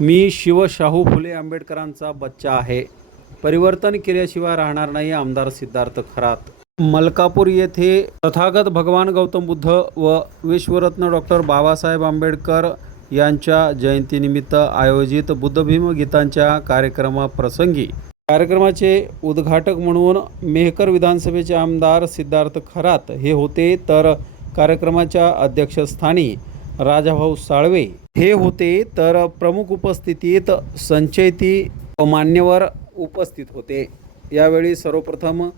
मी शिवशाहू फुले आंबेडकरांचा बच्चा आहे. परिवर्तन केल्याशिवाय राहणार नाही आमदार सिद्धार्थ खरात. मलकापूर येथे तथागत भगवान गौतम बुद्ध व विश्वरत्न डॉक्टर बाबासाहेब आंबेडकर यांच्या जयंतीनिमित्त आयोजित बुद्धभीम गीतांच्या कार्यक्रमाप्रसंगी. कार्यक्रमाचे उद्घाटक म्हणून मेहकर विधानसभेचे आमदार सिद्धार्थ खरात हे होते. तर कार्यक्रमाच्या अध्यक्षस्थानी राजाभाऊ साळवे. हे होते तर प्रमुख उपस्थितीत संचयती मान्यवर उपस्थित होते. यावेळी सर्वप्रथम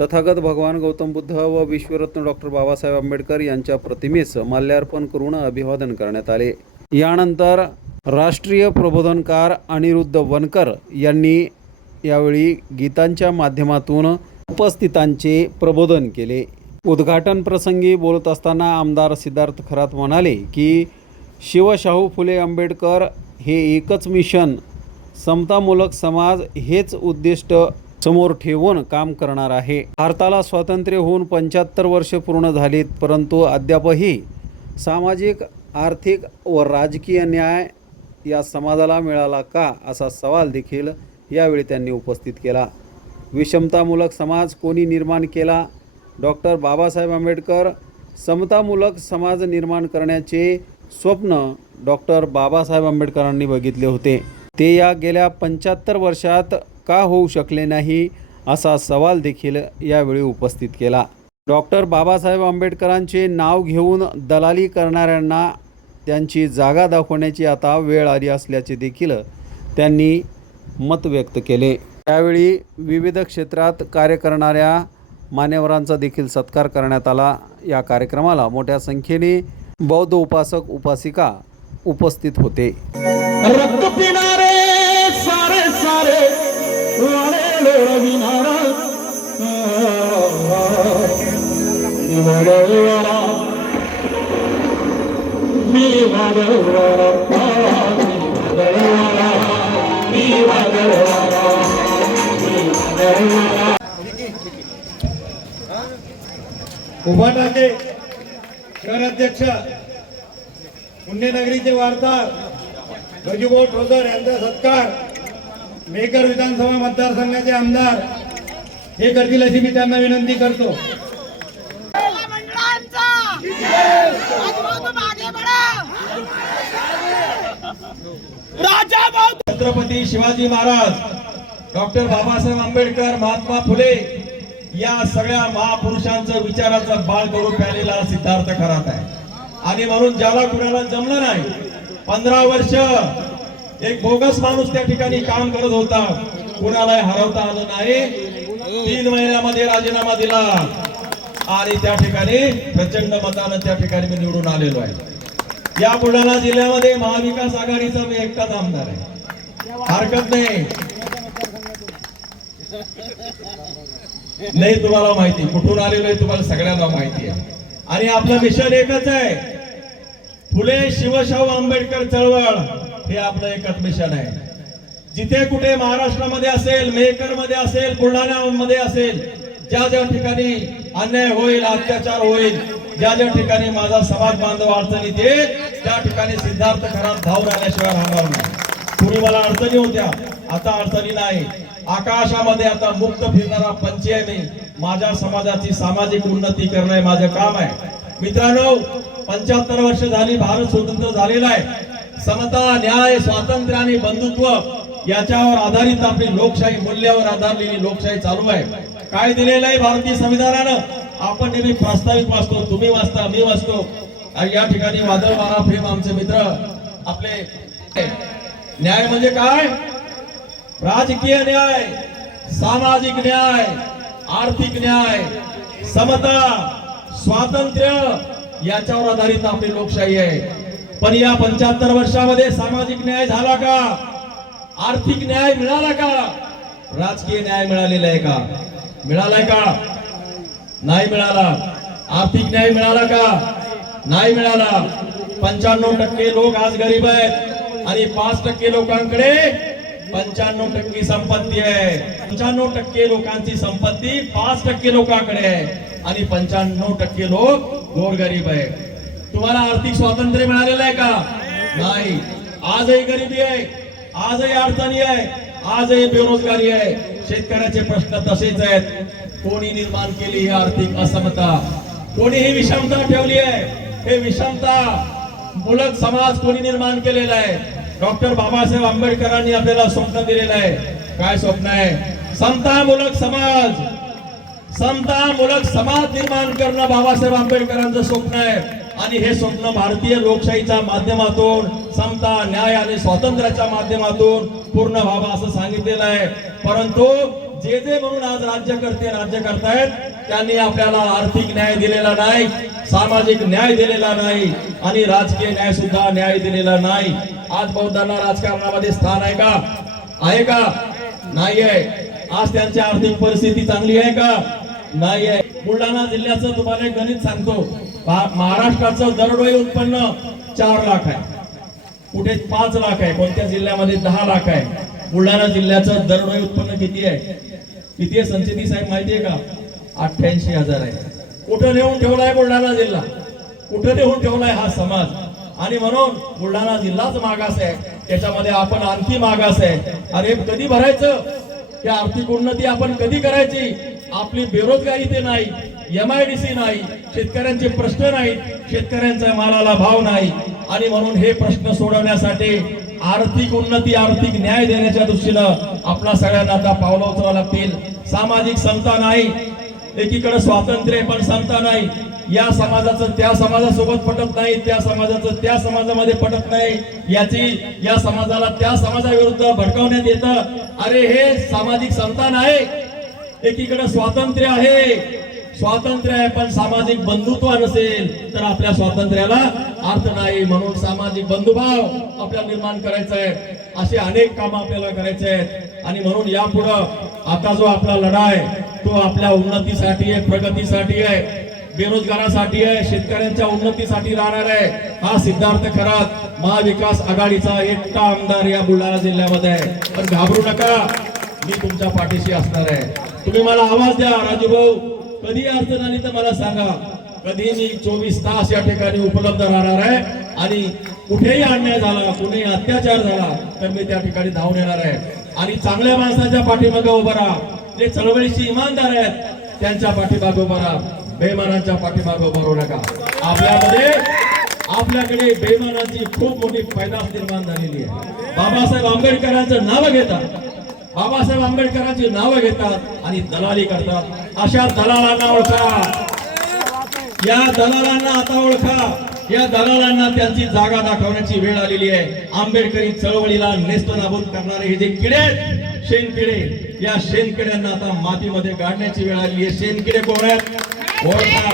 तथागत भगवान गौतम बुद्ध व विश्वरत्न डॉक्टर बाबासाहेब आंबेडकर यांच्या प्रतिमेस माल्यार्पण करून अभिवादन करण्यात आले. यानंतर राष्ट्रीय प्रबोधनकार अनिरुद्ध वनकर यांनी यावेळी गीतांच्या माध्यमातून उपस्थितांचे प्रबोधन केले. उद्घाटन प्रसंगी बोलत असताना आमदार सिद्धार्थ खरात म्हणाले की शिवशाहू फुले आंबेडकर हे एकच मिशन समतामूलक समाज हेच उद्दिष्ट समोर ठेवून काम करणार आहे. भारताला स्वातंत्र्य होऊन पंच्याहत्तर वर्ष पूर्ण झालीत परंतु अद्यापही सामाजिक आर्थिक व राजकीय न्याय या समाजाला मिळाला का असा सवाल देखील यावेळी त्यांनी उपस्थित केला. विषमतामूलक समाज कोणी निर्माण केला? डॉक्टर बाबासाहेब आंबेडकर समतामूलक समाज निर्माण करण्याचे स्वप्न डॉक्टर बाबासाहेब आंबेडकरांनी बघितले होते. ते या गेल्या पंच्याहत्तर वर्षात का होऊ शकले नाही असा सवाल देखील यावेळी उपस्थित केला. डॉक्टर बाबासाहेब आंबेडकरांचे नाव घेऊन दलाली करणाऱ्यांना त्यांची जागा दाखवण्याची आता वेळ आली असल्याचे देखील त्यांनी मत व्यक्त केले. त्यावेळी विविध क्षेत्रात कार्य करणाऱ्या मान्यवरांचा देखील सत्कार करण्यात आला. या कार्यक्रमाला मोठ्या संख्येने बौद्ध उपासक उपासिका उपस्थित होते. रक्त पिणारे सारे सारे उभा टाके शहराध्यक्ष पुण्यनगरीचे वार्ताहर गजूभाऊ ठोसर यांचा सत्कार मेकर विधानसभा मतदारसंघाचे आमदार हे करतील अशी मी त्यांना विनंती करतो. राजा छत्रपती शिवाजी महाराज डॉक्टर बाबासाहेब आंबेडकर महात्मा फुले या सगळ्या महापुरुषांचं विचाराचं बाळ करून प्यालेला सिद्धार्थ खरात आहे. आणि म्हणून ज्याला कुणाला जमलं नाही पंधरा वर्ष एक बोगस माणूस त्या ठिकाणी काम करत होता कुणालाही हरवता आलं नाही. तीन महिन्यामध्ये राजीनामा दिला. आणि त्या ठिकाणी प्रचंड मतानं त्या ठिकाणी मी निवडून आलेलो आहे. या बुलढाणा जिल्ह्यामध्ये महाविकास आघाडीचा मी एकटाच आमदार आहे. हरकत नाही. नाही तुम्हाला माहिती. कुठून आलेलो आहे तुम्हाला सगळ्यांना माहिती आहे. आणि आपलं मिशन एकच आहे. फुले शिवशाहू आंबेडकर चळवळ हे आपलं एकच मिशन आहे. जिथे कुठे महाराष्ट्रामध्ये असेल मेहकरमध्ये असेल बुलढाण्यामध्ये असेल ज्या ज्या ठिकाणी अन्याय होईल अत्याचार होईल ज्या ज्या ठिकाणी माझा समाज बांधव अडचणीत येईल त्या ठिकाणी सिद्धार्थ खराब धाव राहण्याशिवाय राहणार नाही. पूर्वी मला अडचणी होत्या. आता अडचणी नाही. आकाशामध्ये आता मुक्त फिरणारा पंची आहे. मी माझ्या समाजाची सामाजिक उन्नती करणं माझं काम आहे. मित्रांनो पंच्याहत्तर वर्ष झाली भारत स्वतंत्र झालेला आहे. समता न्याय स्वातंत्र्य आणि बंधुत्व याच्यावर आधारित आपली लोकशाही मूल्यावर आधारलेली लोकशाही चालू आहे. काय दिलेलं आहे भारतीय संविधानानं? आपण नेहमी प्रस्तावित वाचतो तुम्ही वाचता मी वाचतो. आणि या ठिकाणी वादळवारा प्रेम आमचे मित्र. आपले न्याय म्हणजे काय? राजकीय न्याय सामाजिक न्याय आर्थिक न्याय समता स्वातंत्र्य याच्यावर आधारित आपली लोकशाही आहे. पण या पंच्याहत्तर वर्षामध्ये सामाजिक न्याय झाला का? आर्थिक न्याय मिळाला का? राजकीय न्याय मिळालेला आहे का? मिळालाय का? नाही मिळाला. आर्थिक न्याय मिळाला का? नाही मिळाला. पंच्याण्णव टक्के लोक आज गरीब आहेत आणि पाच टक्के लोकांकडे पंच्याण्णव टक्के संपत्ती आहे. पंच्याण्णव टक्के लोकांची संपत्ती पाच टक्के लोकांकडे आहे. आणि पंच्याण्णव टक्के लोक गोरगरीब आहे. तुम्हाला आर्थिक स्वातंत्र्य मिळालेलं आहे का? नाही. आजही गरिबी आहे. आजही अडचणी आहे. आजही बेरोजगारी आहे. शेतकऱ्याचे प्रश्न तसेच आहेत. कोणी निर्माण केली ही आर्थिक असमता? कोणी ही विषमता ठेवली आहे? हे विषमता मुलक समाज कोणी निर्माण केलेला आहे? डॉक्टर बाबासाहेब आंबेडकरांनी आपल्याला स्वप्न दिलेलं आहे. काय स्वप्न आहे? समतामूलक समाज. समतामूलक समाज निर्माण करणं बाबासाहेब आंबेडकरांचं स्वप्न आहे. आणि हे स्वप्न भारतीय लोकशाहीच्या माध्यमातून समता न्याय आणि स्वातंत्र्याच्या माध्यमातून पूर्ण व्हावा असं सांगितलेलं आहे. परंतु जे जे म्हणून आज राज्यकर्ते राज्य करतायत त्यांनी आपल्याला आर्थिक न्याय दिलेला नाही सामाजिक न्याय दिलेला नाही आणि राजकीय न्याय सुद्धा न्याय दिलेला नाही. आज बौद्धांना राजकारणामध्ये स्थान आहे का? आहे का? नाही आहे. आज त्यांची आर्थिक परिस्थिती चांगली आहे का? नाही आहे. बुलढाणा जिल्ह्याचं तुम्हाला एक गणित सांगतो. महाराष्ट्राचं दरडोई उत्पन्न चार लाख आहे. कुठे पाच लाख आहे? कोणत्या जिल्ह्यामध्ये दहा लाख आहे? बुलढाणा जिल्ह्याचं दरडोई उत्पन्न किती आहे? किती आहे? संचिती साहेब माहिती आहे का? अठ्ठ्याऐंशी हजार आहे. कुठं नेऊन ठेवलाय बुलढाणा जिल्हा? कुठं नेऊन ठेवलाय हा समाज? आणि म्हणून बुलढाणा जिल्हाच मागास आहे. त्याच्यामध्ये आपण आणखी मागास आहे. अरे कधी भरायचं? त्या आर्थिक उन्नती आपण कधी करायची? आपली बेरोजगारी ते नाही एम आयडीसी नाही शेतकऱ्यांचे प्रश्न नाहीत शेतकऱ्यांच्या मालाला भाव नाही. आणि म्हणून हे प्रश्न सोडवण्यासाठी आर्थिक उन्नती आर्थिक न्याय देण्याच्या दृष्टीनं आपला सगळ्यांना आता पावलं उचलावं लागतील. सामाजिक समता नाही. एकीकडे स्वातंत्र्य पण समता नाही. या समाजाचं त्या समाजासोबत पटत नाही त्या समाजाचं त्या समाजामध्ये पटत नाही. याची या समाजाला त्या समाजाविरुद्ध भडकावण्यात येतं. अरे हे सामाजिक संतान आहे. एकीकडे स्वातंत्र्य आहे. स्वातंत्र्य आहे पण सामाजिक बंधुत्व नसेल तर आपल्या स्वातंत्र्याला अर्थ नाही. म्हणून सामाजिक बंधुभाव आपल्याला निर्माण करायचा आहे असे अनेक काम आपल्याला करायचे आहेत. आणि म्हणून यापुढं आता जो आपला लढा आहे तो आपल्या उन्नतीसाठी आहे प्रगतीसाठी आहे. बेरोजगारासाठी आहे शेतकऱ्यांच्या उन्नतीसाठी राहणार आहे. हा सिद्धार्थ खरात महाविकास आघाडीचा एकटा आमदार या बुलढाणा जिल्ह्यामध्ये आहे. पण घाबरू नका मी तुमच्या पाठीशी असणार आहे. तुम्ही मला आवाज द्या राजू भाऊ. कधी अडचण आली तर मला सांगा. कधी मी चोवीस तास या ठिकाणी उपलब्ध राहणार आहे आणि कुठेही अन्याय झाला कुठेही अत्याचार झाला तर मी त्या ठिकाणी धावून येणार आहे. आणि चांगल्या माणसाच्या पाठीमागे उभं राहा. जे चळवळीची इमानदार आहेत त्यांच्या पाठीमागे उभं राहा. बेमानांच्या पाठीमागे उभं राहू नका. आपल्यामध्ये आपल्याकडे बेमानाची खूप मोठी पैदास निर्माण झालेली आहे. बाबासाहेब आंबेडकरांचं नाव घेतात. बाबासाहेब आंबेडकरांची नावं घेतात आणि दलाली करतात. अशा दलालांना ओळखा. या दलालांना आता ओळखा. या दलालांना त्यांची जागा दाखवण्याची वेळ आलेली आहे. आंबेडकरी चळवळीला नेस्त नाबूद करणारे हे जे किडे आहेत, शेणकिडे या शेणकिड्यांना आता मातीमध्ये गाडण्याची वेळ आली आहे. शेणकिडे कोण आहेत? ओळखा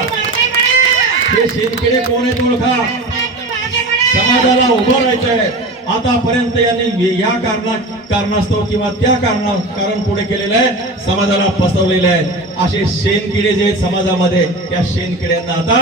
हे शेणकिडे कोण आहेत ओळखा? समाजाला उभं राहायचंय. आतापर्यंत यांनी या कारणा कारणास्तव किंवा त्या कारणा कारण पुढे केलेलं आहे. समाजाला फसवलेलं आहे. असे शेणकिडे जे आहेत समाजामध्ये त्या शेणकिड्यांना आता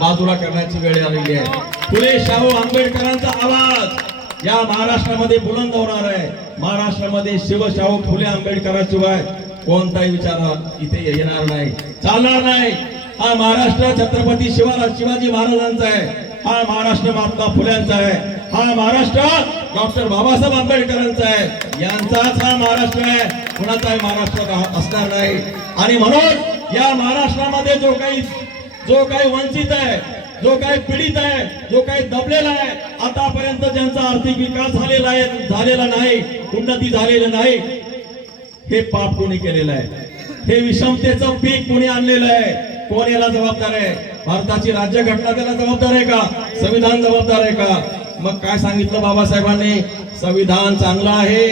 बाजूला करण्याची वेळ आलेली आहे. फुले शाहू आंबेडकरांचा आवाज. या महाराष्ट्रामध्ये बुलंद होणार आहे. महाराष्ट्रामध्ये शिवशाहू फुले आंबेडकरांशिवाय कोणताही विचार इथे येणार नाही. चालणार नाही. हा महाराष्ट्र छत्रपती शिवाजी शिवाजी महाराजांचा आहे. हा महाराष्ट्र महात्मा फुल्यांचा आहे. हा महाराष्ट्र डॉक्टर बाबासाहेब आंबेडकरांचा आहे. यांचाच हा महाराष्ट्र आहे. कुणाचाही महाराष्ट्र असणार नाही. आणि म्हणून या महाराष्ट्रामध्ये जो काही जो काही वंचित आहे जो काही पीडित आहे जो काही दबलेला आहे आतापर्यंत ज्यांचा आर्थिक विकास झालेला आहे झालेला नाही उन्नती झालेली नाही हे पाप कोणी केलेलं आहे. हे विषमतेचं पीक कोणी आणलेलं आहे. कोण याला जबाबदार आहे? भारताची राज्य घटना त्याला जबाबदार आहे का? संविधान जबाबदार आहे का? मग काय सांगितलं बाबासाहेबांनी? संविधान चांगलं आहे.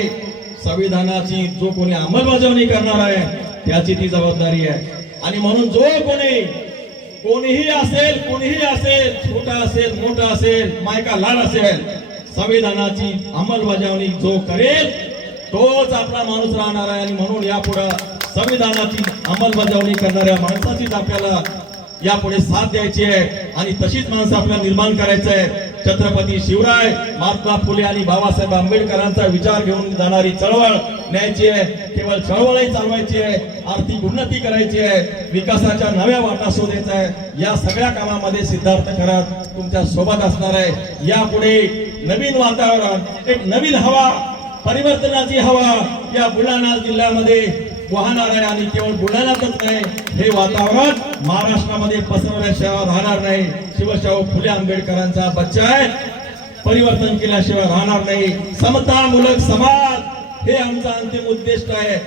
संविधानाची जो कोणी अंमलबजावणी करणार आहे त्याची ती जबाबदारी आहे. आणि म्हणून जो कोणी कोणीही असेल कोणीही असेल छोटा असेल मोठा असेल मायका लहान असेल संविधानाची अंमलबजावणी जो करेल तोच आपला माणूस राहणार आहे. आणि म्हणून यापुढं संविधानाची अंमलबजावणी करणाऱ्या माणसाचीच आपल्याला यापुढे साथ द्यायची आहे आणि तशीच माणसं आपल्याला निर्माण करायचं आहे. छत्रपती शिवराय महात्मा फुले आणि बाबासाहेब आंबेडकरांचा विचार घेऊन जाणारी चळवळ न्यायची आहे. केवळ चळवळही चालवायची आहे. आर्थिक उन्नती करायची आहे. विकासाच्या नव्या वाटा शोधायचा आहे. या सगळ्या कामामध्ये सिद्धार्थ खरात तुमच्यासोबत असणार आहे. यापुढे नवीन वातावरण एक नवीन हवा परिवर्तनाची हवा या बुलढाणा जिल्ह्यामध्ये वाहणार आहे आणि केवळ बुलढाण्यातच नाही हे वातावरण महाराष्ट्रामध्ये पसरवल्याशिवाय राहणार नाही. शिवशाहू फुले आंबेडकरांचा बच्चा आहे. परिवर्तन केल्याशिवाय राहणार नाही. समता समतामूलक समाज हे आमचा अंतिम उद्दिष्ट आहे.